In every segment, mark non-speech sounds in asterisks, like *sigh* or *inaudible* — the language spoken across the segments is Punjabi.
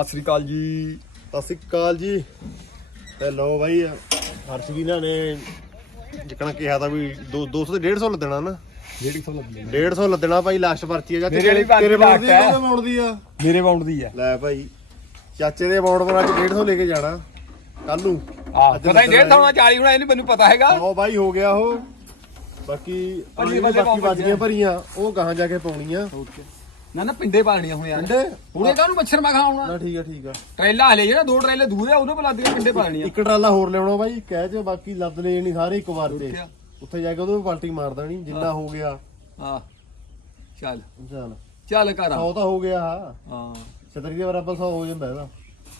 ਸਤਿ ਸ੍ਰੀ ਅਕਾਲ ਜੀ। ਸਤਿ ਸ਼੍ਰੀ ਅਕਾਲ ਜੀ। ਤੇ ਬਾਈ ਹਰਸ਼ ਵੀਨਾ ਨੇ ਜਿੱਕਣਾ ਕਿਹਾ ਤਾਂ ਵੀ 200 ਤੇ 150 ਲੱਦਣਾ ਨਾ। ਜਿਹੜੀ ਤੋਂ ਲੱਗੀ 150 ਲੱਦਣਾ ਭਾਈ ਲਾਸਟ ਪਰਚੀ ਆ ਜਾਂ ਤੇਰੇ ਅਮਾਊਂਟ ਦੀ। ਆ ਅਮਾਉਂਟ ਦੀ ਆ? ਮੇਰੇ ਬਾਉਂਡ ਦੀ ਆ। ਲੈ ਭਾਈ ਚਾਚੇ ਦੇ ਅਮਾਉਂਟ ਪਰ ਅੱਜ 150 ਲੈ ਕੇ ਜਾਣਾ ਕੱਲ ਨੂੰ। ਆ ਪਤਾ ਨਹੀਂ ਲੱਦਣਾ 150 ਹੋਣਾ 40 ਹੋਣਾ ਇਹ ਨਹੀਂ ਮੈਨੂੰ ਪਤਾ ਹੈਗਾ। ਆਹੋ ਬਾਈ ਹੋ ਗਿਆ ਉਹ। ਬਾਕੀ ਬਾਕੀ ਪਾਉਣ ਬਾਜੀਆਂ ਭਰੀਆਂ ਉਹ ਗਾਹਾਂ ਜਾ ਕੇ ਪਾਉਣੀਆਂ। ਨਾ ਨਾ ਪਿੰਡੇ ਪਾਲਣੀਆਂ ਹੁਣ ਯਾਰ। ਅੰਡੇ ਹੁਣੇ ਕਾਹਨੂੰ ਮੱਛਰ ਮਖਾ ਆਉਣਾ ਨਾ ਠੀਕ ਆ ਠੀਕ ਆ। ਟਰੇਲਾ ਹਲੇ ਜਿਹੜਾ ਦੋ ਟਰੇਲੇ ਦੂਰ ਆ ਉਹਨੂੰ ਬੁਲਾ ਦੀਆਂ ਪਿੰਡੇ ਪਾਲਣੀਆਂ। ਇੱਕ ਟਰਾਲਾ ਹੋਰ ਲਿਆਉਣਾ ਬਾਈ ਕਹਿ ਚ ਬਾਕੀ ਲੱਦ ਲੈ ਨਹੀਂ ਸਾਰੇ ਇੱਕ ਵਾਰ ਤੇ। ਕਿਆ? ਉੱਥੇ ਜਾ ਕੇ ਉਹਨੂੰ ਪਲਟੀ ਮਾਰ ਦੇਣੀ ਜਿੰਨਾ ਹੋ। ਗਿਆ। ਹਾਂ। ਚੱਲ। ਚੱਲ। ਚੱਲ ਕਰ ਆ। 100 ਤਾਂ ਹੋ ਗਿਆ। ਹਾਂ। ਛਤਰੀ ਦੇ ਬਰਾਬਰ 100 ਹੋ ਜਾਂਦਾ ਇਹਦਾ।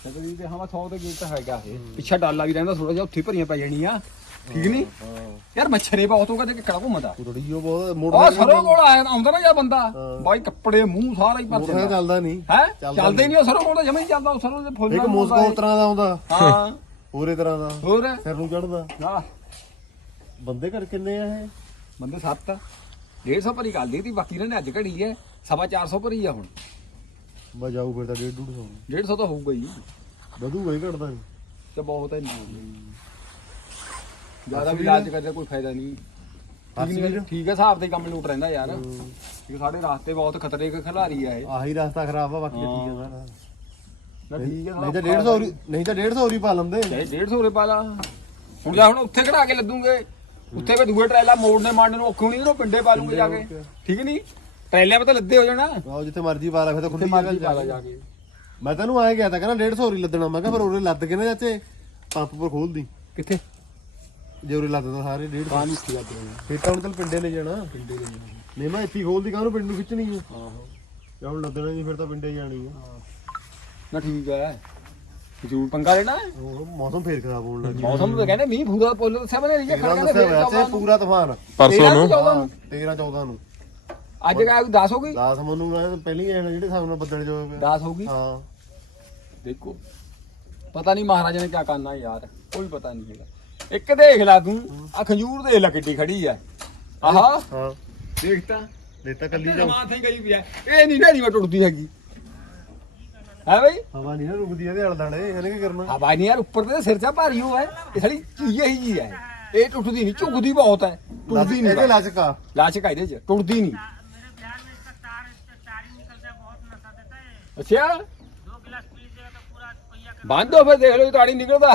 ਸਕਦੀ ਤੇ ਹਾਂ 100 ਤੇ ਗੀਤ ਹੈਗਾ ਇਹ। ਪਿੱਛਾ ਡਾਲਾ ਵੀ ਰਹਿੰਦਾ ਥੋੜਾ ਜਿਹਾ ਉੱਥੇ ਭਰੀਆਂ ਪੈ ਜਾਣੀਆਂ। ਠੀਕ ਨਹੀਂ ਹਾਂ ਯਾਰ ਮੱਛਰੇ ਬਹੁਤ ਹੋਗਾ ਤੇ ਕਿੱਕੜਾ ਘੁੰਮਦਾ? ਉਹ ਬਹੁਤ ਆ। ਮੋਟਰ ਸਰੋਂ ਕੋਲ ਆਇਆ ਆਉਂਦਾ ਨਾ ਜਾਂ ਬੰਦਾ। ਹਾਂ। ਬਾਈ ਕੱਪੜੇ ਮੂੰਹ ਸਾਰਾ ਹੀ ਮੋਟਰ ਜਾਂਦਾ ਚੱਲਦਾ ਨਹੀਂ ਹੈ? ਚੱਲਦਾ ਨਹੀਂ ਉਹ ਸਰੋਂ ਕੋਲ ਜਮਾ ਹੀ ਚੱਲਦਾ ਉਹ ਸਰੋਂ ਦੇ ਫੁੱਲ ਇੱਕ ਮੋਸਕੋ ਉਸ ਤਰ੍ਹਾਂ ਦਾ ਆਉਂਦਾ। ਹਾਂ। ਪੂਰੇ ਤਰ੍ਹਾਂ ਦਾ। ਹੋਰ? ਸਿਰ ਨੂੰ ਚੜਦਾ ਆ ਬੰਦੇ ਘਰ ਕਿੰਨੇ ਆ ਇਹ? ਬੰਦੇ ਸੱਤ। 150 ਭਰੀ ਗੱਲ ਦੀ ਬਾਕੀ ਨੇ ਅੱਜ ਘੜੀ ਹੈ ਸਵਾ 400 ਭਰੀ ਆ ਹੁਣ। ਬਾ ਜਾਊ ਫਿਰ ਤਾਂ 1.5 150 150 ਤਾਂ ਹੋਊਗਾ ਹੀ। ਵਧੂਗਾ ਹੀ ਘਟਦਾ। ਨਹੀਂ ਤੇ ਬਹੁਤ ਹੈ ਨਹੀਂ ਜ਼ਿਆਦਾ ਵੀ ਇਲਾਜ ਕਰਦੇ ਕੋਈ ਫਾਇਦਾ ਨਹੀਂ। ਠੀਕ ਨਹੀਂ ਠੀਕ ਹੈ ਹਿਸਾਬ ਤੇ ਹੀ ਕੰਮ ਲੂਟ ਰਹਿੰਦਾ ਯਾਰ। ਇਹ ਸਾਡੇ ਰਾਸਤੇ ਬਹੁਤ ਖਤਰੇ ਕੇ ਖਿਲਾਰੀ ਆ ਇਹ। ਆਹੀ ਰਸਤਾ ਖਰਾਬ ਆ ਬਾਕੀ ਤਾਂ ਠੀਕ ਆ ਸਾਰਾ। ਨਾ ਠੀਕ ਹੈ ਨਹੀਂ ਤਾਂ 150 ਹੋਰੀ ਨਹੀਂ ਤਾਂ 150 ਹੋਰੀ ਪਾ ਲੰਦੇ। ਚਾਹੇ 150 ਰੁਪਏ ਪਾ ਲਾ। ਹੁਣ ਜਾ ਹੁਣ ਉੱਥੇ ਖੜਾ ਕੇ ਲੱਦੂਗੇ। ਉੱਥੇ ਵੀ ਦੂਏ ਟਰੈਲਾ ਮੋੜਨੇ ਮਾਰਨੇ ਨੂੰ ਔਖੇ ਨਹੀਂ ਉਹ ਪਿੰਡੇ ਪਾ ਲੂਗੇ ਜਾ ਕੇ। ਠੀਕ ਨਹੀਂ? ਟਰੈਲਿਆਂ 'ਤੇ ਤਾਂ ਲੱਦੇ ਹੋ ਜਾਣਾ। ਆਹ ਜਿੱਥੇ ਮਰਜ਼ੀ ਪਾ ਲੈ ਫਿਰ ਤਾਂ ਉੱਥੇ ਖੁੱਲੀ ਮਰਜ਼ੀ ਪਾ ਲਾ ਜਾ ਕੇ। ਮੈਂ ਤੈਨੂੰ ਆਏ ਗਿਆ ਤਾਂ ਕਹਿੰਦਾ 150 ਹੋਰੀ ਲੱਦਣਾ। ਮੈਂ ਕਿਹਾ ਫਿਰ ਉਰੇ ਲੱਦ ਕੇ ਨਾ ਚਾਚੇ ਪੰਪ ਪਰ ਖੋਲਦੀ। ਕਿੱਥੇ? ਜੇ ਉਰੇ ਲੱਦਦਾ ਸਾਰੇ 150 ਬਾਹਰ ਨਹੀਂ ਉੱਠੀ ਜਾਂਦੇ ਫਿਰ ਤਾਂ ਹੁਣ ਚੱਲ ਪਿੰਡੇ ਲੈ ਜਾਣਾ। ਪਿੰਡੇ ਦੇ ਨਹੀਂ ਮੈਂ ਇੱਥੇ ਖੋਲਦੀ ਕਾਹਨੂੰ? ਪਿੰਡ ਨੂੰ ਖਿੱਚਣੀ ਆ। ਆਹੋ। ਜਾਂ ਹੁਣ ਲੱਦਣਾ ਨਹੀਂ ਫਿਰ ਤਾਂ ਪਿੰਡੇ ਜਾਣੀ ਆ। ਨਾ ਠੀਕ ਹੈ ਜੂਰ ਪੰਗਾ ਲੈਣਾ ਹੈ। ਉਹ ਮੌਸਮ ਫੇਰ ਖਰਾਬ ਹੋਣ ਲੱਗ ਗਿਆ। ਮੌਸਮ ਤਾਂ ਕਹਿੰਦੇ ਮੀਂਹ ਪੂਰਾ ਪੁੱਲ ਦੱਸਿਆ ਬਣੇ ਰੀਜਾ ਤੇਰਾਂ ਖੜਾ ਕਹਿੰਦੇ ਹੋਇਆ ਤੇ ਪੂਰਾ ਤੂਫਾਨ। ਪਰਸੋਂ ਨੂੰ? 13 14 ਨੂੰ? ਅੱਜ ਕਾ 10 ਹੋ ਗਈ? 10 ਮੈਨੂੰ ਕਹਿੰਦਾ ਪਹਿਲੀ ਆਣਾ ਜਿਹੜੇ ਹਿਸਾਬ ਨਾਲ ਬੱਦਲ ਜੋ ਹੋਏ ਪਏ 10 ਹੋ ਗਈ? ਹਾਂ। ਦੇਖੋ। ਪਤਾ ਨਹੀਂ ਮਹਾਰਾਜਾ ਨੇ ਕੀ ਕਰਨਾ ਯਾਰ ਕੋਈ ਪਤਾ ਨਹੀਂ ਹੈਗਾ। ਇੱਕ ਦੇਖ ਲਾ ਤੂੰ ਆ ਖੰਜੂਰ ਦੇਖ ਲੈ ਕਿੱਡੀ ਖੜੀ ਆ। ਆਹਾ। ਹਾਂ। ਦੇਖ ਤਾਂ ਦੇ ਤਾਂ ਕੱਲੀ ਜਾ ਮਾਂ ਟੁੱਟਦੀ ਹੈਗੀ। ਬਈ? ਹਵਾ ਨਹੀਂ ਰੁਕਦੀ ਇਹਦੇ ਅਲਦਾਣੇ ਇਹਨੇ ਕੀ ਕਰਨਾ? ਹਵਾ ਨਹੀਂ ਯਾਰ ਉੱਪਰ ਤੇ ਸਿਰ ਚਾ ਭਾਰੀ ਹੋ ਹੈ ਇਹ ਸਾਲੀ ਚੀਜ਼ ਇਹੀ ਜੀ ਹੈ ਇਹ ਟੁੱਟਦੀ ਨਹੀਂ ਝੁਕਦੀ ਬਹੁਤ ਹੈ ਟੁੱਟਦੀ ਨਹੀਂ ਇਹਦੇ ਲਾਚਕਾ ਲਾਚਕਾ ਇਹਦੇ ਚ ਟੁੱਟਦੀ ਨਹੀਂ ਅੱਛਾ। 2 ਗਲਾਸ ਪੀ ਜਾਏਗਾ ਤਾਂ ਪੂਰਾ ਪਈਆ ਕਰ ਬੰਦ ਹੋ ਦੇਖ ਲਓ ਤਾੜੀ ਨਿਕਲਦਾ।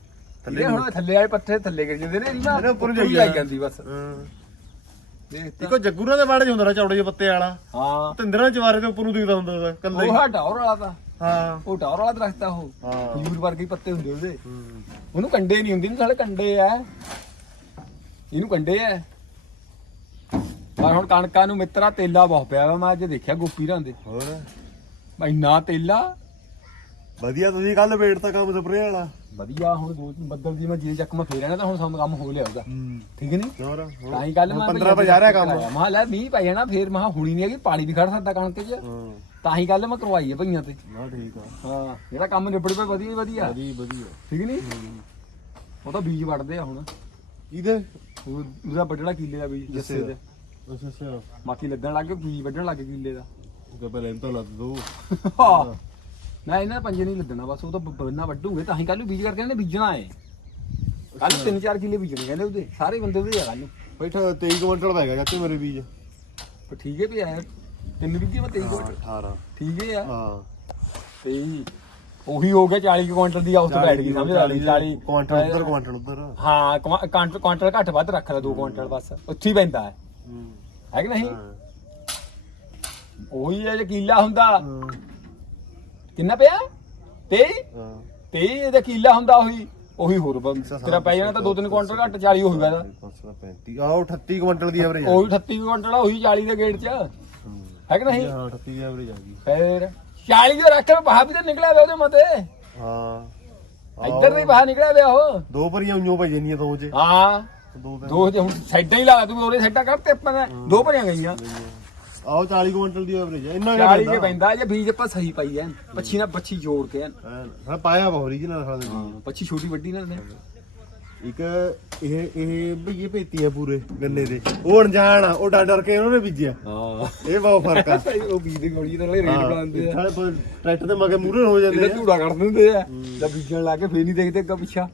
ਥੱਲੇ ਹੁਣ ਥੱਲੇ ਵਾਲੇ ਪੱਥੇ ਥੱਲੇ ਗਿਰ ਜਾਂਦੇ ਨੇ ਇਹਨਾਂ ਉੱਪਰ ਨੂੰ ਉੱਪਰ ਨੂੰ ਜਾਈ ਜਾਂਦੀ ਬਸ। ਦੇਖ ਤਾਂ। ਜੱਗੂਰਾਂ ਦੇ ਬਾੜੇ ਹੁੰਦਾ ਰਾ ਚੌੜੇ ਜਿਹੇ ਪੱਤੇ ਵਾਲਾ। ਹਾਂ। ਤਿੰਦਰਾਂ ਚਵਾਰੇ ਦੇ ਉੱਪਰ ਨੂੰ ਦਿਖਦਾ ਹੁੰਦਾ ਉਹਦਾ ਕੱਲਾ ਹੀ। ਉਹ ਟੌਰ ਵਾਲਾ ਤਾਂ। ਹਾਂ। ਉਹ ਟੌਰ ਵਾਲਾ ਦਰਖਤ ਆ ਉਹ। ਖਜੂਰ ਵਰਗੇ ਪੱਤੇ ਹੁੰਦੇ ਉਹਦੇ। ਉਹਨੂੰ ਕੰਡੇ ਨਹੀਂ ਹੁੰਦੇ ਨੇ ਸਾਲੇ ਕੰਡੇ ਆ। ਇਹਨੂੰ ਕੰਡੇ ਆ। ਪਰ ਹੁਣ ਕਣਕਾਂ ਨੂੰ ਮਿੱਤਰਾ ਤੇਲਾ ਬਹੁਤ ਪਿਆ ਵਾ ਮੈਂ ਅੱਜ ਦੇਖਿਆ ਗੋਪੀ ਰਾਂ ਦੇ। ਹੋਰ? ਇੰਨਾ ਤੇਲਾ ਵਧੀਆ ਤੁਸੀਂ ਕੱਲ ਵੇਟ ਤਾਂ ਕੰਮ ਸਪਰੇ ਵਾਲਾ। ਵਧੀਆ ਹੁਣ ਦੋ ਬੱਦਲ ਦੀ ਮੈਂ ਜੇ ਚੱਕ ਮੈਂ ਫੇਰਿਆ ਨਾ ਤਾਂ ਹੁਣ ਸਾਨੂੰ ਕੰਮ ਹੋ ਲਿਆ ਉਹਦਾ। ਠੀਕ ਨਹੀਂ? ਹੋਰ ਤਾਂ ਹੀ ਕੱਲ ਮੈਂ 15 ਵਜੇ ਆ ਰਿਹਾ ਕੰਮ। ਮਾ ਲੈ ਮੀਂਹ ਪੈ ਜਾਣਾ ਫੇਰ ਮਹਾ ਹੁਣੀ ਨਹੀਂ ਹੈਗੀ ਪਾਣੀ ਵੀ ਖੜ ਸਕਦਾ ਕਣਕ 'ਚ। ਤਾਂ ਹੀ ਕੱਲ ਮੈਂ ਕਰਵਾਈ ਹੈ ਭਈਆਂ ਤੇ। ਨਾ ਠੀਕ ਆ। ਹਾਂ ਜਿਹੜਾ ਕੰਮ ਨਿਬੜ ਪਿਆ ਵਧੀਆ ਵਧੀਆ। ਵਧੀਆ ਵਧੀਆ। ਠੀਕ ਨਹੀਂ? ਉਹ ਤਾਂ ਬੀਜ ਵੜਦੇ ਆ ਹੁਣ। ਇਹਦੇ ਉਹ- ਉਹਦਾ ਵੱਢਣਾ ਕੀਲੇ ਦਾ ਬੀਜ ਜੱਸੇ ਦੇ। ਅੱਛਾ ਅੱਛਾ। ਮਾਕੀ ਲੱਗਣ ਲੱਗ ਗਿਆ ਬੀਜ ਵੱਢਣ ਲੱਗ ਗਏ ਕੀਲੇ ਦਾ। ਉਹ ਪਹਿਲਾਂ ਤਾਂ ਲੱਦ ਦੋ। ਨਾ ਇਹਨਾਂ ਦੇ ਪੰਜੇ ਨਹੀਂ ਲੱਦਣਾ ਬਸ ਉਹ ਤਾਂ ਬ- ਬੰਨਾ ਵੱਢੂਗੇ ਤਾਂ ਹੀ ਕੱਲ ਨੂੰ ਬੀਜ ਕਰਕੇ ਇਹਨੇ ਬੀਜਣਾ ਹੈ ਕੱਲ ਤਿੰਨ ਚਾਰ ਕਿੱਲੇ ਬੀਜਣੇ ਕਹਿੰਦੇ ਉਹਦੇ ਸਾਰੇ ਬੰਦੇ ਉਹਦੇ ਆ ਕੱਲ ਨੂੰ। ਬੈਠਾ 23 ਕੁਇੰਟਲ ਪੈ ਗਿਆ ਚਾਚੇ ਮੇਰੇ ਬੀਜ। ਪਰ ਠੀਕ ਹੈ ਵੀ ਆਇਆ ਤਿੰਨ ਬੀਜੇ ਮੈਂ 23 ਕੁਇੰਟਲ। 18 ਠੀਕ ਹੈ ਆ। ਹਾਂ। ਤੇ ਉਹੀ ਹੋ ਗਿਆ 40 ਕੁ ਕੁਇੰਟਲ ਦੀ ਆਉਸ ਬੈਠ ਗਈ ਸਮਝ ਲਾ ਲਈ 40 ਕੁਇੰਟਲ ਉਧਰ ਕੁਇੰਟਲ ਉਧਰ। ਹਾਂ ਕੁਆ- ਕੁਆਂਟਲ ਘੱਟ ਵੱਧ ਰੱਖ ਲੈ 2 ਕੁਇੰਟਲ ਬਸ ਉੱਥੇ ਹੀ ਪੈਂਦਾ ਹੈ। ਹੈ। ਕਿ ਨਹੀਂ? ਉਹੀ ਹੈ ਜੇ ਕੀਲਾ ਹੁੰਦਾ। ਕਿੰਨਾ ਪਿਆ? 23 ਹਾਂ। 23 ਇਹਦਾ ਕੀਲਾ ਹੁੰਦਾ ਉਹੀ ਉਹੀ ਹੋਰ ਬ- ਤੇਰਾ ਪੈ ਜਾਣਾ ਤਾਂ 2-3 ਕੁਇੰਟਲ ਘੱਟ 40 ਹੋਊਗਾ ਇਹਦਾ। 35 ਆਹ 38 ਕੁਇੰਟਲ ਦੀ ਐਵਰੇਜ ਉਹੀ 38 ਕੁਇੰਟਲ ਆ, ਉਹੀ 40 ਦੇ ਗੇਟ 'ਚ। ਹੈ। ਕਿ ਨਹੀਂ? ਹਾਂ 38 ਦੀ ਐਵਰੇਜ ਆ ਗਈ ਫੇਰ 40 ਦੇ ਰੱਖ ਲਓ ਬਾਹਰ ਵੀ ਤਾਂ ਨਿਕਲਿਆ ਵੇ ਉਹਦੇ ਮਤੇ। ਹਾਂ। ਇੱਧਰ ਦੀ ਬਾਹਰ ਨਿਕਲਿਆ ਵੇ ਉਹ। ਦੋ ਭਰੀਆਂ ਉਈਓ ਪਈ ਜਾਂਦੀਆਂ ਦੋ ਚ। ਹਾਂ। ਦੋ ਤਿੰਨ ਦੋ ਜੇ ਹੁਣ ਸਾਈਡਾਂ ਹੀ ਲਾ ਤੂੰ ਉਹਦੇ ਸਾਈਡਾਂ ਕਰ ਤੇ ਆਪਾਂ ਦੋ ਭਰੀਆਂ ਗਈਆਂ। ਆਓ 40 ਕੁਇੰਟਲ ਦੀ ਐਵਰੇਜ ਹੈ ਇੰਨਾ 40 ਕੇ ਪੈਂਦਾ ਜੇ ਬੀਜ ਆਪਾਂ ਸਹੀ ਪਾਈ ਐ ਪੱਛੀ ਨਾਲ ਪੱਛੀ ਜੋੜ ਕੇ ਐਨ। ਹਾਂ ਪਾਇਆ ਵਾ ਓਰੀਜਨਲ ਸਾਲੇ ਹਾਂ ਪੱਛੀ ਛੋਟੀ ਵੱਡੀ ਨਾਲ ਨੇ ਇੱਕ ਇਹ ਇਹ ਭਈਏ ਭੇਤੀ ਆ ਪੂਰੇ ਗੰਨੇ ਦੇ। ਉਹ ਅਣਜਾਣ ਆ ਉਹ ਡਰ ਡਰ ਕੇ ਉਹਨਾਂ ਨੇ ਬੀਜਿਆ। ਹਾਂ। ਇਹ ਬਹੁਤ ਫ਼ਰਕ ਆ। ਉਹ ਬੀਜ ਦੀ ਗੋਲੀ ਨਾਲ ਰੇਟ ਬਣਾਉਂਦੇ ਆ। ਟਰੈਕਟਰ ਤੇ ਮਗੇ ਮੂਰੇ ਹੋ ਜਾਂਦੇ ਇਹਦਾ ਆ। ਝੂੜਾ ਕੱਢ ਦਿੰਦੇ ਆ। ਜਦ ਬੀਜਣ ਲਾ ਕੇ ਫੇਰ ਨਹੀਂ ਦੇਖਦੇ ਅੱਗਾ ਪਿੱਛਾ।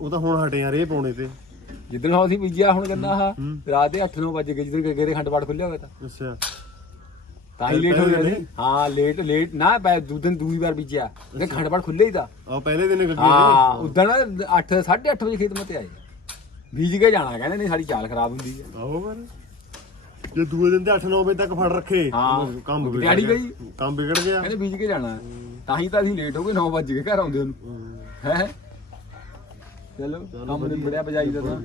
ਉਹ ਤਾਂ ਹੁਣ ਹਟੇ ਆ ਰੇ ਪਾਉਣੇ ਤੇ। ਜਿੱਦਣ ਅਸੀਂ ਬੀਜਿਆ ਹੁਣ ਗੰਨਾ ਆ? ਰਾਤ ਦੇ 8-9 ਵਜੇ ਗਏ ਜਦੋਂ ਗੇਰੇ ਖੰਡ ਖੁੱਲਿਆ ਹੋਇਆ ਤਾਂ। ਅੱਛਾ। ਤਾਂ ਹੀ ਲੇਟ ਹੋ ਗਿਆ ਸੀ। ਹਾਂ ਲੇਟ ਲੇਟ ਨਾ ਬੈ ਦੂ ਦਿਨ ਦੂਈ ਵਾਰ ਬੀਜਿਆ। ਉਹਦੇ ਖੰਡ ਖੁੱਲੇ ਹੀ ਤਾਂ। ਆ ਪਹਿਲੇ ਦਿਨ ਗੱਡੀ ਹਾਂ ਉਦੋਂ 8 8:30 ਵਜੇ ਖੇਤ ਮਤੇ ਆਏ। ਬੀਜ ਕੇ ਜਾਣਾ ਕਹਿੰਦੇ ਨਹੀਂ ਸਾਡੀ ਚਾਲ ਖਰਾਬ ਹੁੰਦੀ ਹੈ ਆਹੋ ਪਰ ਜੇ ਦੂਏ ਦਿਨ ਤੇ 8-9 ਵਜੇ ਤੱਕ ਫੜ ਰੱਖੇ। ਕੰਮ ਵਿਗੜ ਗਿਆ। ਗਈ। ਕੰਮ ਵਿਗੜ ਗਿਆ। ਕਹਿੰਦੇ ਬੀਜ ਕੇ ਜਾਣਾ। ਤਾਂ ਹੀ ਤਾਂ ਅਸੀਂ ਲੇਟ ਹੋ ਗਏ 9 ਵਜੇ ਘਰ ਆਉਂਦੇ ਉਹਨੂੰ ਹੈ? ਚਲੋ ਕੰਮ ਨਿਬੜਿਆ ਬਜਾਈ ਦਾ ਤਾਂ।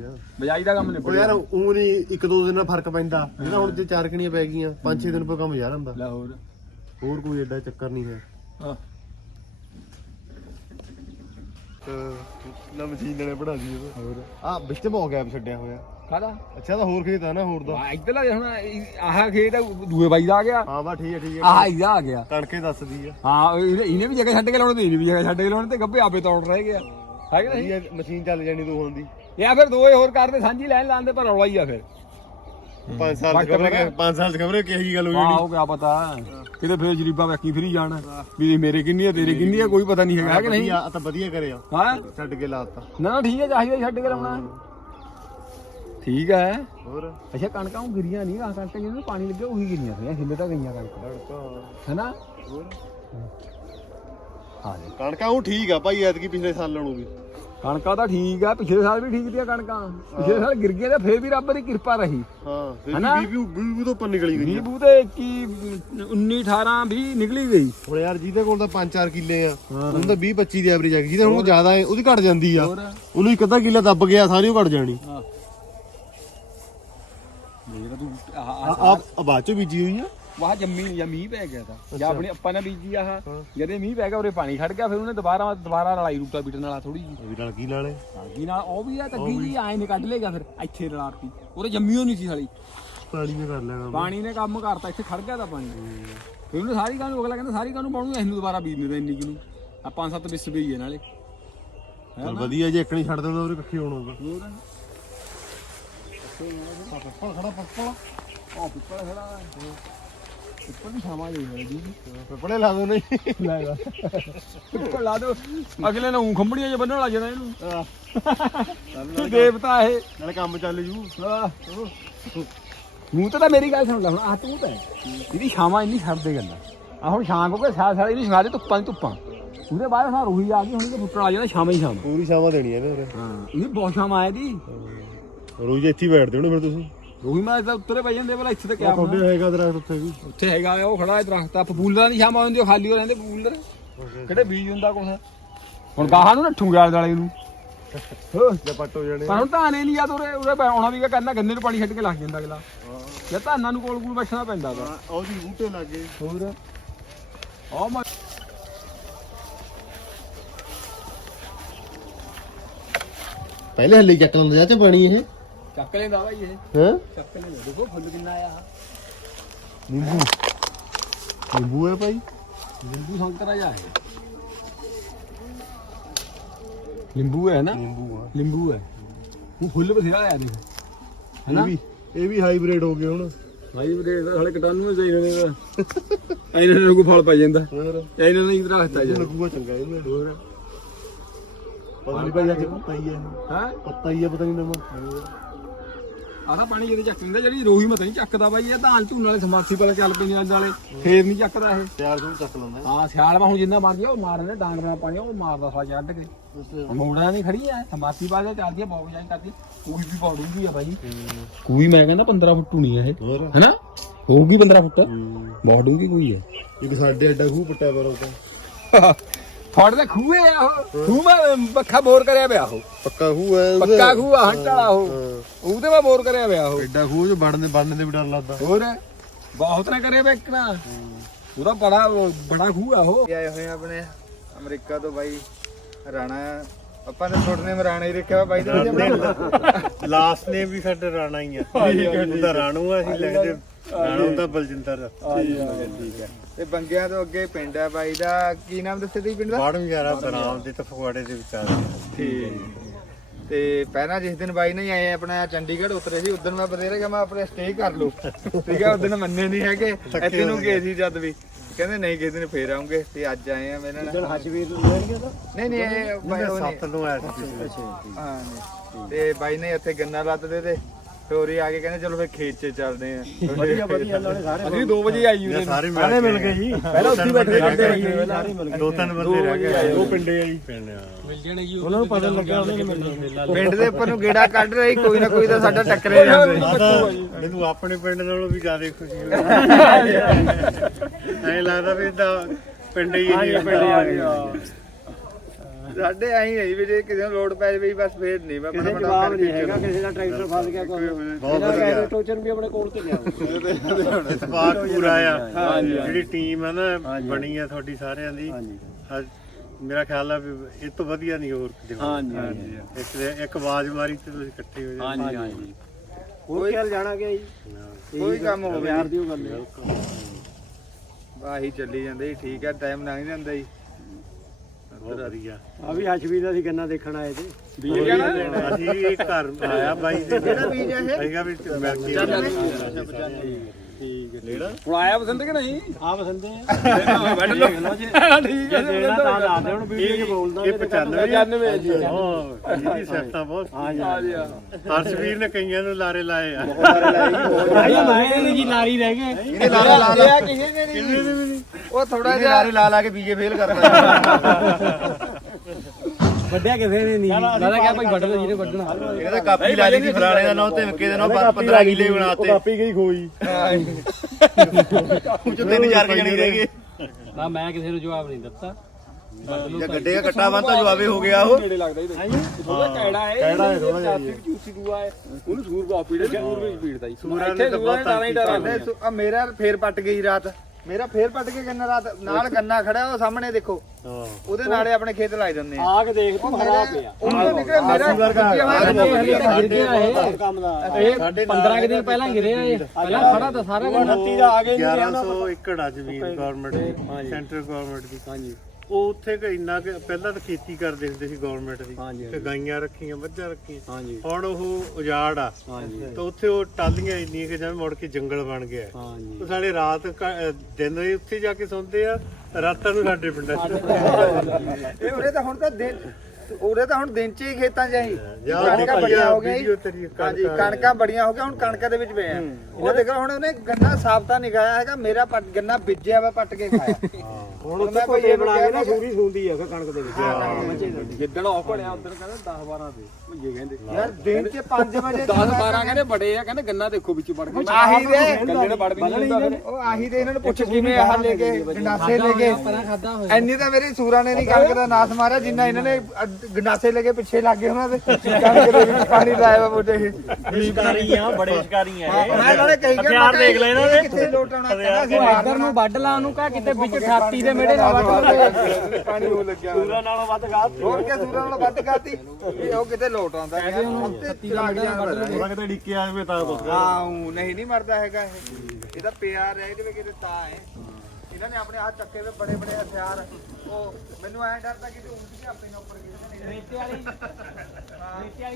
ਬਜਾਈ ਦਾ ਕੰਮ ਉਹ ਨਿਬੜਿਆ ਯਾਰ ਉਹ ਨਹੀਂ ਇੱਕ ਦੋ ਦਿਨ ਨਾਲ ਫ਼ਰਕ ਪੈਂਦਾ। ਜਿਹੜਾ ਹੁਣ ਜੇ ਚਾਰ ਕਣੀਆਂ ਪੈ ਗਈਆਂ ਪੰਜ ਛੇ ਦਿਨ ਪੇ ਕੰਮ ਯਾਰ ਹੁੰਦਾ ਲਾਹੌਰ। ਹੋਰ ਕੋਈ ਐਡਾ ਚੱਕਰ ਨਹੀਂ ਹੈ। ਹਾਂ। ਨਾ ਮਸ਼ੀਨ ਨੇ ਬਣਾ ਦੀ ਹੋਰ। ਆ ਵਿੱਚ ਬਹੁਤ ਗੈਪ ਛੱਡਿਆ ਹੋਇਆ। ਅੱਛਾ ਤਾਂ ਹੋਰ ਖੇਤ ਆ ਨਾ ਹੋਰ ਦਾ। ਆ ਇੱਧਰ ਹੁਣ ਇਹ- ਆਹ ਖੇਤ ਦੂਏ ਬਾਈ ਦਾ ਆ ਗਿਆ। ਹਾਂ ਬਾ ਠੀਕ ਹੈ ਠੀਕ ਹੈ। ਆਹ ਇਹਦਾ ਆ ਗਿਆ। ਦੱਸਦੀ ਆ। ਹਾਂ ਇਹਨੇ ਇਹਨੇ ਵੀ ਜਗ੍ਹਾ ਛੱਡ ਕੇ ਲਾਉਣੇ ਤੇ ਇਹਨੇ ਵੀ ਜਗ੍ਹਾ ਛੱਡ ਕੇ ਲਾਉਣੇ ਤੇ ਗੱਭੇ ਆਪੇ ਤੋੜ ਰਹਿ ਗਿਆ। ਹੈ ਕਿ ਨਹੀਂ? ਇਹ ਮਸ਼ੀਨ ਚੱਲ ਜਾਣੀ ਦੋ। ਹੁੰਦੀ ਜਾਂ ਫਿਰ ਦੋਏ ਹੋਰ ਕਰਦੇ ਸਾਂਝੀ ਲੈਣ ਲਾਉਂਦੇ ਪਰ ਰੌਲਾ ਹੀ ਆ ਫਿਰ। 5 ਸਾਲ ਵਕਤ ਚ ਖਬਰੇ ਪਤਾ। 5 ਸਾਲ ਚ ਖਬਰੇ ਕਿਹੀ ਗੱਲ ਹੋਈ ਹਾਂ ਹੋਣੀ। ਉਹ ਕਿਆ ਪਤਾ। ਕਿਤੇ ਫਿਰ ਜਰੀਬਾ ਵੇਖੀ ਫਿਰੀ ਜਾਣ। ਵੀ ਇਹ ਮੇਰੇ ਕਿੰਨੀ ਆ ਤੇਰੇ ਕਿੰਨੀ ਆ ਕੋਈ ਪਤਾ ਨਹੀਂ ਹੈਗਾ ਹੈ ਕਿ ਨਹੀਂ? ਵਧੀਆ, ਆ ਤਾਂ ਵਧੀਆ ਕਰਿਆ। ਹਾਂ। ਛੱਡ ਕੇ ਲਾਤਾ। ਨਾ ਨਾ ਠੀਕ ਹੈ ਚਾਹੀਦਾ ਹੀ ਛੱਡ ਕੇ ਲਾਉਣਾ। ਠੀਕ ਹੈ। ਹੋਰ? ਅੱਛਾ ਕਣਕਾਂ ਉਹ ਗਿਰੀਆਂ ਨਹੀਂ ਆ ਕਣਕਾਂ ਜਿਹਨੂੰ ਪਾਣੀ ਲੱਗਿਆ ਉਹੀ ਗਿਰੀਆਂ ਸੀ ਹਿੱਲੇ ਤਾਂ ਗਈਆਂ ਕਣਕਾਂ। ਕਣਕਾਂ। ਹੈਨਾ? ਹੋਰ? ਹਾਂ ਜੀ ਕਣਕਾਂ ਉਹ ਠੀਕ ਆ ਭਾਈ ਐਤਕੀ ਪਿਛਲੇ ਸਾਲਾਂ ਨੂੰ ਵੀ। ਕਣਕਾਂ ਤਾਂ ਠੀਕ ਆ ਪਿਛਲੇ ਸਾਲ ਵੀ ਠੀਕ ਦੀਆਂ ਕਣਕਾਂ। ਪਿਛਲੇ ਸਾਲ ਗਿਰ ਗਈਆਂ ਤੇ ਫੇਰ ਵੀ ਰੱਬ ਦੀ ਕਿਰਪਾ ਰਹੀ। ਹਾਂ ਫਿਰ? ਵੀ ਵੀ ਵੀ ਤੋਂ ਉੱਪਰ ਨਿਕਲੀ ਗਈ 20 ਬੂ ਤੇ 21 19 18 20 ਨਿਕਲੀ ਗਈ। ਹੁਣ ਯਾਰ ਜਿਹਦੇ ਕੋਲ ਤਾਂ 5-4 ਕਿੱਲੇ ਆ। ਉਹਨੂੰ ਤਾਂ 20 25 ਦੀ ਐਵਰੇਜ ਆ ਗਈ। ਜਿਹਦੇ ਹੁਣ ਜ਼ਿਆਦਾ ਹੈ ਉਹਦੀ ਘਟ ਜਾਂਦੀ ਆ। ਉਹਨੂੰ ਇੱਕ ਅੱਧਾ ਕਿੱਲਾ ਦੱਬ ਗਿਆ ਸਾਰੀ ਉਹ ਘਟ ਜਾਣੀ। ਹਾਂ। ਮੇਰਾ ਤੂੰ ਆ ਬਾਅਦ ਚ ਬੀਜੀ ਹੋਈ ਆ। ਵਾਹ ਜੰਮੀ ਜਾਂ ਮੀਂਹ ਪੈ ਗਿਆ ਤਾਂ। ਜਾਂ ਆਪਣੀ ਆਪਾਂ ਨੇ ਬੀਜੀ ਆਹ। ਜਦੇ ਮੀਂਹ ਪੈ ਗਿਆ ਉਰੇ ਪਾਣੀ ਖੜ ਗਿਆ ਫਿਰ ਉਹਨੇ ਦੁਬਾਰਾ ਦੁਬਾਰਾ ਰਲਾਈ ਰੂਟਾ ਬੀਟਣ ਵਾਲਾ ਥੋੜੀ ਜੀ ਵੀ ਨਾਲ ਕੀ ਨਾਲੇ ਸਾਗੀ ਨਾਲ ਉਹ ਵੀ ਆ ਤੱਗੀ ਜੀ ਆਏ ਨੇ ਕੱਢ ਲੇਗਾ ਫਿਰ ਇੱਥੇ ਰਲਾਤੀ ਉਹਦੇ ਜੰਮੀ ਹੋਣੀ ਸੀ ਸਾਲੀ। ਪਾਣੀ ਨੇ ਕਰ ਲੈਣਾ ਪਾਣੀ ਨੇ ਕੰਮ ਕਰਤਾ ਇੱਥੇ ਖੜ ਗਿਆ ਤਾਂ ਪਾਣੀ। ਫਿਰ ਉਹਨੇ ਸਾਰੀ ਗਾਂ ਨੂੰ ਅਗਲਾ ਕਹਿੰਦਾ ਸਾਰੀ ਗਾਂ ਨੂੰ ਪਾਉਣੂ ਇਹਨੂੰ ਦੁਬਾਰਾ ਬੀਜ ਦੇ ਇੰਨੀ ਕਿ ਨੂੰ। ਆ ਪੰਜ ਸੱਤ ਵਿਸ ਵੀ ਹੈ ਨਾਲੇ ਚਲ ਵਧੀਆ ਜੇ ਇੱਕ ਨਹੀਂ ਛੱਡ ਦਿੰਦਾ ਉਹਦੇ ਇਕੱਠੇ ਹੋਣਾਗਾ ਹੋਰ? ਪੱਪਲ ਖੜਾ ਪੱਪਲ। ਉਹ ਪਿੱਪਲ ਖੜਾ। ਦੀ ਛਾਵਾਂ ਦੇ ਹੈ ਜੀ। ਪੱਪਲੇ ਲਾ ਦੋ ਨਹੀਂ। ਲੈ ਲਾ। ਪਿੱਪਲ ਲਾ ਦੋ ਅਗਲੇ ਨੂੰ ਊਂ ਖੰਭੜੀਆਂ ਜੇ ਬੰਨਣ ਲੱਗ ਜਾਣਾ ਇਹਨੂੰ। ਦੇਵਤਾ ਇਹ। ਨਾਲੇ ਕੰਮ ਚੱਲ ਜੂ। ਮੂੰਹ ਤੇ ਮੇਰੀ ਗੱਲ ਸੁਣ ਲੈ ਹੁਣ ਆ ਤੂੰ ਤਾਂ ਹੈ। ਇਹਦੀ ਛਾਵਾਂ ਇੰਨੀ ਛੱਡਦੇ ਗੱਲਾਂ। ਆ ਹੁਣ ਛਾਂ ਕੋ ਕੇ ਸਾਲ ਸਾਲ ਇਹਨੂੰ ਛਾ ਦੇ ਧੁੱਪਾਂ ਦੀ ਧੁੱਪਾਂ। ਉਹਦੇ ਬਾਅਦ ਹਾਂ ਰੋਹੀ ਆ ਗਈ ਹੁਣ ਇਹ ਫੁੱਟਣ ਆ ਜਾਣਾ ਛਾਵਾਂ ਹੀ ਛਾਵਾਂ। ਪੂਰੀ ਸ਼ਾਮਾਂ ਦੇਣੀ ਹੈ ਨਾ ਹਾਂ ਇਹਦੀ ਬਹੁਤ ਛਾਵਾਂ ਆਏ ਦੀ ਰੋਜ਼ ਇੱਥੇ ਹੀ ਬੈਠਦੇ ਹੋਣੇ ਫਿਰ ਤੁਸੀਂ। ਰੋਹੀ ਮੈਂ ਤਾਂ ਉੱਤਰੇ ਪੈ ਜਾਂਦੇ ਭਲਾ ਇੱਥੇ ਤੇ ਕਿਆ ਹੋਣਾ? ਤੁਹਾਡੇ ਹੈਗਾ ਦਰਖਤ ਉੱਥੇ ਵੀ। ਉੱਥੇ ਹੈਗਾ ਆ, ਉਹ ਖੜਾ ਹੈ ਦਰਖਤ ਆ। ਫਬੂਲਰਾਂ ਦੀ ਛਾਵਾਂ ਹੁੰਦੀ ਉਹ ਖਾਲੀ ਹੋ ਰਹਿੰਦੇ ਫਬੂਲਰ ਕਿਹੜੇ ਬੀਜ ਹੁੰਦਾ ਕੁਛ? ਹੁਣ ਗਾਹਾਂ ਨੂੰ ਨੱਠੂ ਗਿਆ ਵਾਲੇ ਨੂੰ। ਜੇ ਪੱਟ ਹੋ ਜਾਣੇ ਪਰ ਹੁਣ ਤਾਂ ਆਨੇ ਨਹੀਂ ਉਰੇ ਉਰੇ ਪੈ ਆਉਣਾ ਵੀ ਕਰਨਾ ਗੰਨੇ ਨੂੰ ਪਾਣੀ ਛੱਡ ਕੇ ਲੱਗ ਜਾਂਦਾ ਅਗਲਾ। ਜਾਂ ਧਾਨਾਂ ਨੂੰ ਕੋਲ ਕੋਲ ਬੈਠਣਾ ਪੈਂਦਾ ਵਾ। ਉਹ ਜੀ ਬੂਟੇ ਲੱਗੇ। ਹੋਰ? ਆ ਮੈਂ ਪਹਿਲੇ ਹੱਲੇ ਚੱਕ ਲੈਂਦੇ ਚਾਚਾ ਪਾਣੀ ਇਹ। ਚੱਕ ਲੈਂਦਾ ਬਾਈ ਇਹ। ਹੈ? ਚੱਕ ਲੈਂਦਾ। ਦੇਖੋ ਫੁੱਲ ਕਿੰਨਾ ਆ। ਨਿੰਬੂ। ਨਿੰਬੂ ਹੈ ਭਾਈ। ਨਿੰਬੂ ਸੰਤਰਾ ਜਾ ਹੈ। ਨਿੰਬੂ ਹੈ ਨਾ? ਨਿੰਬੂ ਆ। ਨਿੰਬੂ ਹੈ। ਉਹ ਫੁੱਲ ਬਥੇਰਾ ਆਇਆ ਦੇਖ। ਇਹ ਵੀ ਇਹ ਵੀ ਹਾਈਬ੍ਰਿਡ ਹੋ ਗਏ ਹੁਣ। ਭਾਈ ਬਰੇ ਸਾਲੇ ਕਟਾਨੂੰ ਚਾਹੀਦੇ ਨੇ ਇਹਨਾਂ ਨੂੰ ਕੋਈ ਫਲ ਪੈ ਜਾਂਦਾ। ਹੋਰ? ਇਹਨਾਂ ਨੇ ਇਧਰ ਹੱਥਾ ਜਾ ਲੱਗੂਗਾ ਚੰਗਾ ਇਹ ਹੋਰ? ਪਤਾ ਨਹੀਂ ਭਾਈ ਅੱਜ ਪੱਤਾ ਹੀ ਹੈ। ਹੈ? ਪੱਤਾ ਹੀ ਹੈ ਪਤਾ ਨਹੀਂ ਨਵਾਂ ਆਹ ਪਾਣੀ ਜਿਹਦੇ ਚੱਕ ਦਿੰਦਾ ਜਿਹੜੀ ਰੋਹੀ ਮਤ ਨਹੀਂ ਚੱਕਦਾ ਬਾਈ ਇਹ ਧਾਨ ਧੂਨ ਵਾਲੇ ਸਮਾਥੀ ਵਾਲੇ ਚੱਲ ਪਏ ਨੇ ਅੱਜ ਵਾਲੇ ਫੇਰ ਨਹੀਂ ਚੱਕਦਾ ਇਹ। ਤਿਆਰ ਤੋਂ ਚੱਕ ਲੈਂਦਾ। ਹਾਂ ਸਿਆਲ ਵਾ ਹੁਣ ਜਿੰਨਾ ਮਰਜ਼ੀ ਉਹ ਮਾਰਨੇ ਡਾਂਗ ਨਾਲ ਪਾਣੀ ਉਹ ਮਾਰਦਾ ਸਾ ਚੱਡ ਕੇ। ਮੋੜਾਂ ਨਹੀਂ ਖੜੀ ਐ ਸਮਾਥੀ ਬਾਜਾ ਚੱਲਦੀ ਆ ਬਹੁਤ ਜਾਈ ਕਰਦੀ। ਕੋਈ ਵੀ ਪੌੜੂਗੀ ਆ ਬਾਈ। ਕੋਈ ਮੈਂ ਕਹਿੰਦਾ 15 ਫੁੱਟ ਹੋਣੀ ਆ ਇਹ। ਹੈਨਾ? ਹੋਊਗੀ 15 ਫੁੱਟ? ਬਹੁਤ ਡੂੰਗੀ ਕੋਈ ਹੈ ਇੱਕ ਸਾਡੇ ਐਡਾ ਖੂਹ ਪੱਟਿਆ ਉਹ ਤਾਂ। *laughs* ਫੜ ਦੇ ਖੂਏ ਆ ਉਹ। ਖੂਹ ਮੈਂ ਪੱਖਾ ਬੋਰ ਕਰਿਆ ਪਿਆ ਉਹ। ਪੱਕਾ ਖੂਹ ਹੈ ਪੱਕਾ ਖੂਹ ਆ ਹੰਟ ਵਾਲਾ ਉਹ। ਉਹਦੇ ਮੈਂ ਬੋਰ ਕਰਿਆ ਪਿਆ ਉਹ। ਐਡਾ ਖੂਹ ਜੋ ਵੜਨ ਦੇ ਬਣਨ ਦੇ ਵੀ ਡਰ ਲੱਗਦਾ। ਹੋਰ? ਬਹੁਤ ਨਾ ਕਰੇ ਵੇ ਇੱਕ ਨਾ। ਉਹਦਾ ਬੜਾ ਬੜਾ ਖੂਹ ਆ ਉਹ। ਆਏ ਹੋਏ ਆ ਆਪਣੇ ਅਮਰੀਕਾ ਤੋਂ ਬਾਈ ਰਾਣਾ ਆਪਾਂ ਨੇ ਛੋਟਨੇ में ਰਾਣਾ ਹੀ ਰੱਖਿਆ ਬਾਈ ਦੇ ਵਿੱਚ। ਲਾਸਟ ਨੇਮ ਵੀ ਸਾਡੇ ਰਾਣਾ ਹੀ ਆ। ਉਹਦਾ ਰਾਣੂ ਆ ਅਸੀਂ ਲਿਖਦੇ ਰਾਣੂ ਦਾ ਬਲਜਿੰਦਰ ਤੇ ਬੰਗਿਆਂ ਤੋਂ ਅੱਗੇ ਪਿੰਡ ਆ ਬਾਈ ਦਾ। ਕੀ ਨਾਮ ਦੱਸਿਆ ਤੁਸੀਂ ਪਿੰਡ ਦਾ? ਬਾੜਮ ਯਾਰਾ ਬਰਾਮ ਦੇ ਤੇ ਫਗਵਾੜੇ ਦੇ ਵਿਚਾਰ ਠੀਕ। ਤੇ ਪਹਿਲਾਂ ਜਿਸ ਦਿਨ ਬਾਈ ਨਹੀਂ ਆਏ ਆਪਣਾ ਚੰਡੀਗੜ੍ਹ ਉਤਰੇ ਸੀ ਉਦੋਂ ਮੈਂ ਬਤੇਰੇ ਕਿ ਮੈਂ ਆਪਣੇ ਸਟੇ ਕਰ ਲੂ ਠੀਕ ਹੈ ਉਦੋਂ ਮੰਨੇ ਨਹੀਂ ਹੈਗੇ। ਇੱਥੇ ਨੂੰ ਗਏ ਸੀ ਜਦ ਵੀ। ਕਹਿੰਦੇ ਨਹੀਂ ਕਿਸੇ ਦਿਨ ਫੇਰ ਆਉਂਗੇ ਤੇ ਅੱਜ ਆਏ ਆ ਮੇਰੇ ਨਾਲ। ਹਜਵੀਰ ਲੈਣਗੇ ਤਾਂ? ਨਹੀਂ ਨਹੀਂ ਇਹ ਬਾਈ ਉਹ ਨਹੀਂ। ਸੱਤ ਨੂੰ ਆਇਆ ਸੀ ਹਾਂ ਨਹੀਂ। ਤੇ ਬਾਈ ਨੇ ਇੱਥੇ ਗੰਨਾ ਲੱਦਦੇ ਤੇ ਚੋਰੀ ਆ ਕੇ ਕਹਿੰਦੇ ਚਲੋ ਫੇਰ ਖੇਤ 'ਚ ਚੱਲਦੇ ਆ। ਵਧੀਆ ਵਧੀਆ ਨਾਲੇ ਸਾਰੇ ਅਸੀਂ 2 ਵਜੇ ਆਈ ਇਹ ਸਾਰੇ ਮਿਲ ਗਏ ਜੀ। ਪਹਿਲਾਂ ਉੱਥੇ ਬੈਠੇ ਰਹਿੰਦੇ ਸੀ ਸਾਰੇ ਮਿਲ ਗਏ ਦੋ ਤਿੰਨ ਬੰਦੇ ਰਹਿ ਗਏ। ਦੋ ਪਿੰਡੇ ਆ ਜੀ। ਪਿੰਡ ਆ। ਉਹਨਾਂ ਨੂੰ ਪਤਾ ਲੱਗਿਆ ਉਹਨਾਂ ਨੇ ਪਿੰਡ ਦੇ ਉੱਪਰ ਨੂੰ ਗੇੜਾ ਕੱਢ ਰਹੀ ਕੋਈ ਨਾ ਕੋਈ ਤਾਂ ਸਾਡਾ ਟੱਕਰੇ ਜਾਂਦੇ। ਆਦਾ ਮੈਨੂੰ ਆਪਣੇ ਪਿੰਡ ਨਾਲੋਂ ਵੀ ਜ਼ਿਆਦਾ ਖੁਸ਼ੀ ਹੋਈ। *laughs* ਐ ਲੱਗਦਾ ਵੀ ਤਾਂ ਪਿੰਡ ਹੀ ਨਹੀਂ ਪਿੰਡ ਆ ਗਏ ਸਾਡੇ ਆਈ ਹੈ ਵੀ ਜੇ ਕਿਸੇ ਨੂੰ ਲੋਡ ਪੈ ਜਾਵੇ ਬਸ ਫੇਰ ਨਹੀਂ ਮੈਂ ਕਿਸੇ ਜਵਾਬ ਨਹੀਂ ਹੈਗਾ ਕਿਸੇ ਦਾ ਟਰੈਕਟਰ ਫਸ ਗਿਆ ਕੋਈ। ਬਹੁਤ ਵਧੀਆ। ਟੋਚਨ ਵੀ ਆਪਣੇ ਕੋਲ ਤੇ ਲਿਆਓ। ਇਤਫਾਕ ਪੂਰਾ ਆ। ਜਿਹੜੀ ਟੀਮ ਹੈ ਨਾ ਬਣੀ ਆ ਤੁਹਾਡੀ ਸਾਰਿਆਂ ਦੀ। ਮੇਰਾ ਖਿਆਲ ਆ ਵੀ ਇਹ ਤੋਂ ਵਧੀਆ ਨਹੀਂ ਹੋਰ ਕਿਤੇ। ਹਾਂਜੀ ਇੱਕ ਇੱਕ ਆਵਾਜ਼ ਮਾਰੀ ਤੇ ਤੁਸੀਂ ਇਕੱਠੇ ਹੋ ਜਾਓ। ਹਾਂਜੀ ਹਾਂਜੀ। ਹੋਰ ਖਿਆਲ ਜਾਣਾ ਗਿਆ ਜੀ? ਕੋਈ ਕੰਮ ਹੋਵੇ ਪਿਆਰ ਦੀ ਗੱਲ ਹੈ। ਆਹੀ ਚੱਲੀ ਜਾਂਦੇ ਜੀ ਠੀਕ ਹੈ ਟਾਈਮ ਲੰਘ ਜਾਂਦਾ ਜੀ। ਬਹੁਤ ਵਧੀਆ। ਆ ਵੀ ਹਸ਼ਵੀ ਦਾ ਸੀ ਗੰਨਾ ਦੇਖਣ ਆਏ ਤੇ। ਬੀਜ ਨਾ ਅਸੀਂ ਘਰ ਆਇਆ ਬਾਈ ਦੇ। ਕਿਹੜਾ ਬੀਜ ਹੈ ਇਹ? ਹੈਗਾ ਵੀ ਮਿਲ ਕੇ ਹੁਣ ਆਇਆ ਪਸੰਦ ਕਿ ਨਹੀਂ? ਆ ਬਸੰਦੇ ਆ ਬੈਠ ਲੋ ਠੀਕ ਹੈ ਦੇਣਾ ਤਾਂ ਲਾ ਦੇ ਹੁਣ ਵੀਡੀਓ 'ਚ ਬੋਲਦਾ ਇਹ 95 95 ਜੀ। ਉਹ ਇਹਦੀ ਸਿਫਤਾਂ ਬਹੁਤ ਹਾਂ ਜੀ ਹਰਸ਼ਵੀਰ ਨੇ ਕਈਆਂ ਨੂੰ ਲਾਰੇ ਲਾਏ ਆ। ਭਾਈ ਮੈਂ ਜੀ ਨਾਰੀ ਰਹਿ ਗਏ। ਇਹਨੇ ਲਾ ਲਾ। ਲਾ ਕਿਸੇ ਨੇ ਨਹੀਂ। ਉਹ ਥੋੜਾ ਜਿਹਾ ਲਾ ਲਾ ਕੇ ਬੀਜੇ ਫੇਲ ਕਰਦਾ *laughs* ਵੱਡਿਆ ਕਿਸੇ ਨੇ ਨਹੀਂ। ਮੈਂ ਤਾਂ ਕਿਹਾ ਭਾਈ ਵੱਢ ਜਿਹਨੇ ਵੱਢਣਾ। ਇਹਨੇ ਤਾਂ ਕਾਪੀ ਲਾ ਲਈ ਸੀ ਫਲਾਣੇ ਦਾ ਨਾਂ ਧਮਕੇ ਦੇ ਨਾਂ 15 ਕਿਲੇ ਬਣਾਤੇ। ਕਾਪੀ ਗਈ ਖੋਈ। ਉਹ ਚ 3000 ਜਣੇ ਰਹਿ ਗਏ ਨਾ ਮੈਂ ਕਿਸੇ ਨੂੰ ਜਵਾਬ ਨਹੀਂ ਦਿੱਤਾ। ਜਾਂ ਗੱਡੇ ਦਾ ਕੱਟਾ ਬੰਦਾ ਜਵਾਬੇ ਹੋ ਗਿਆ ਉਹ। ਨੇੜੇ ਲੱਗਦਾ ਹੀ ਥੋੜਾ ਕੈੜਾ ਹੈ। ਕੈੜਾ ਹੈ, ਥੋੜ੍ਹਾ ਚਾਤੀ ਵਿੱਚ ਉੱਚੀ ਦੂਆ ਹੈ। ਉਹਨੂੰ ਸੂਰ ਬਾ ਪੀੜੇ ਸੂਰ ਵਿੱਚ ਪੀੜਦਾ ਜੀ। ਸੂਰਾਂ ਨੇ ਇੱਥੇ ਤਾਂ ਸੂਰਾਂ ਬਹੁਤ ਡਾਲਾ ਹੀ ਆ ਮੇਰਾ ਫੇਰ ਪੱਟ ਗਈ ਰਾਤ। ਮੇਰਾ ਫੇਰ ਪੱਟ ਕੇ ਗੰਨਾ ਰਾਤ ਨਾਲ ਗੰਨਾ ਖੜਾ ਉਹ ਸਾਹਮਣੇ ਦੇਖੋ। ਹਾਂ। ਉਹਦੇ ਨਾਲੇ ਆਪਣੇ ਖੇਤ ਲਾਏ ਦਿੰਦੇ ਆ। ਆਗ ਦੇਖ ਤੂੰ ਹਰਾ ਪਿਆ। ਉਹਨੂੰ ਨਿਕਲੇ ਮੇਰਾ ਗਿਰ ਗਿਆ ਇਹ। ਕੰਮ ਦਾ। ਇਹ 15 ਕੁ ਦਿਨ ਪਹਿਲਾਂ ਗਿਰਿਆ ਇਹ। ਪਹਿਲਾਂ ਖੜਾ ਤਾਂ ਸਾਰਾ ਗੰਨਾ। 29 ਦਾ ਆ ਗਏ 1100 ਏਕੜ ਆ ਜ਼ਮੀਨ ਗਵਰਨਮੈਂਟ ਦੀ ਸੈਂਟਰ ਗਵਰਨਮੈਂਟ ਦੀ। ਹਾਂਜੀ। ਉਹ ਉੱਥੇ ਕਿ ਇੰਨਾ ਕਿ ਪਹਿਲਾਂ ਤਾਂ ਖੇਤੀ ਕਰਦੇ ਹੁੰਦੇ ਸੀ ਗਵਰਨਮੈਂਟ ਦੀ ਹਾਂਜੀ, ਤੇ ਗਾਈਆਂ ਰੱਖੀਆਂ ਮੱਝਾਂ ਰੱਖੀਆਂ। ਹਾਂਜੀ। ਹੁਣ ਉਹ ਉਜਾੜ ਆ। ਹਾਂਜੀ। ਤਾਂ ਉੱਥੇ ਉਹ ਟਾਲੀਆਂ ਇੰਨੀਆਂ ਕਿ ਜਿਵੇਂ ਮੁੜ ਕੇ ਜੰਗਲ ਬਣ ਗਿਆ। ਹੈ। ਹਾਂਜੀ। ਉਹ ਸਾਡੇ ਰਾਤ ਕ- ਅਹ ਦਿਨ ਵੀ ਉੱਥੇ ਜਾ ਕੇ ਸੌਂਦੇ ਆ ਰਾਤਾਂ ਨੂੰ ਸਾਡੇ ਪਿੰਡਾਂ 'ਚ। ਇਹ ਉਰੇ ਤਾਂ ਹੁਣ ਤਾਂ ਦਿਨ ਉਰੇ ਤਾਂ ਹੁਣ ਦਿਨ ਚ ਹੀ ਖੇਤਾਂ ਚ ਆਈ। ਜਾਂ ਕਣਕਾਂ ਬੜੀਆਂ ਹੋ ਗਈਆਂ ਜੀ। ਹਾਂਜੀ ਕਣਕਾਂ ਬੜੀਆਂ ਹੋ ਗਈਆਂ ਹੁਣ ਕਣਕਾਂ ਦੇ ਵਿੱਚ ਪਏ ਆ। ਉਹ ਦੇਖੋ ਹੁਣ ਉਹਨੇ ਗੰਨਾ ਸਾਫਤਾ ਨਹੀਂ ਖਾਇਆ ਹੈਗਾ ਮੇਰਾ ਪੱਟ- ਗੰਨਾ ਬੀਜਿਆ ਵਾ ਪੱਟ ਕੇ ਖਾਇਆ। ਹੁਣ ਉੱਥੇ ਭਈਏ ਬਣਾ ਕੇ ਨਾ ਸੂਰੀ ਸੁੰਦੀ ਆ ਉਹ ਕਣਕ ਦੇ ਵਿੱਚ। ਜਿੱਦਣ ਉਹ ਘੜਿਆ ਉਦੋਂ ਕਹਿੰਦੇ 10 12 ਦੇ ਭਈਏ ਕਹਿੰਦੇ। ਯਾਰ ਦਿਨ ਚ 5 ਵਜੇ 10 12 ਕਹਿੰਦੇ ਬੜੇ ਆ ਕਹਿੰਦੇ ਗੰਨਾ ਦੇਖੋ ਵਿੱਚ ਵੜ ਕੇ। ਆਹੀ ਦੇ। ਗੰਨੇ ਦੇ ਵੜ ਵੀ ਨਹੀਂ ਹੁੰਦਾ ਫਿਰ। ਉਹ ਆਹੀ ਦੇ ਇਹਨਾਂ ਨੂੰ ਪੁੱਛ ਕਿਵੇਂ ਆਹ ਲੈ ਕੇ ਗੰਡਾਸੇ ਲੈ ਕੇ। ਪਹਿਲਾਂ ਖਾਦਾ ਹੋਇਆ। ਐਨੀ ਤਾਂ ਮੇਰੀ ਸੂਰਾਂ ਨੇ ਨਹੀਂ ਕਣਕ ਦਾ ਨਾਸ ਮਾਰਿਆ ਜਿੰਨਾ ਇਹਨਾਂ ਨੇ ਗੰਡਾਸੇ ਲੈ ਕੇ ਪਿੱਛੇ ਲੱਗ ਉਹਨਾਂ ਦੇ। ਕਣਕ ਦੇ ਵਿੱਚ ਪਾਣੀ ਲਾਇਆ ਵਾ ਬੋਟੇ ਸ਼ਿਕਾਰੀ ਆ ਬੜੇ ਸ਼ਿਕਾਰੀ ਆ ਮੈਂ ਨਾਲੇ ਕਹੀ ਗਿਆ ਹਥਿਆਰ ਦੇਖ ਲੈ ਇਹਨਾਂ ਦੇ। ਕਿੱਥੇ ਲੋਟ ਆਉਣਾ? ਕਹਿੰਦਾ ਸੀ ਇੱਧਰ ਨੂੰ ਵੱਢ ਲਾ ਉਹਨੂੰ ਕਹ ਕਿਤੇ ਵਿੱਚ ਛਾਤੀ ਦੇ ਮੇੜੇ ਨਾ ਵੱਢ ਪਾਣੀ ਹੋ ਲੱਗਿਆ ਪੂਰਾ ਨਾਲੋਂ ਵੱਧ ਗਾ ਹੋਰ ਕਿ ਸੂਰਾਂ ਨਾਲ ਵੱਧ ਖਾਤੀ ਇਹ ਉਹ ਕਿਤੇ ਲੋਟ ਆਉਂਦਾ। ਕਹਿੰਦੇ ਉਹਨੂੰ ਸੱਤੀ ਲੱਗ ਜਾਂਦਾ। ਕਿਤੇ ਡਿੱਕੇ ਆਵੇ ਤਾਂ ਹਾਂ ਊਂ ਨਹੀਂ ਨਹੀਂ ਮਰਦਾ ਹੈਗਾ ਇਹ। ਇਹਦਾ ਪਿਆਰ ਹੈ ਇਹਦੇ ਵਿੱਚ ਕਿਤੇ ਤਾਂ ਹੈ। ਜਿਨ੍ਹਾਂ ਨੇ ਆਪਣੇ ਹੱਥ ਚੱਕੇ ਵੇ ਬੜੇ ਬੜੇ ਹਥਿਆਰ ਉਹ ਮੈਨੂੰ ਐਂ ਡਰਦਾ ਕਿ ਉਂਗਲੀ ਆਪਣੇ ਉੱਪਰ ਗਿਰ ਜਾਣ ਰੇਤੇ ਵਾਲੀ ਰੇਤੇ ਵਾਲੀ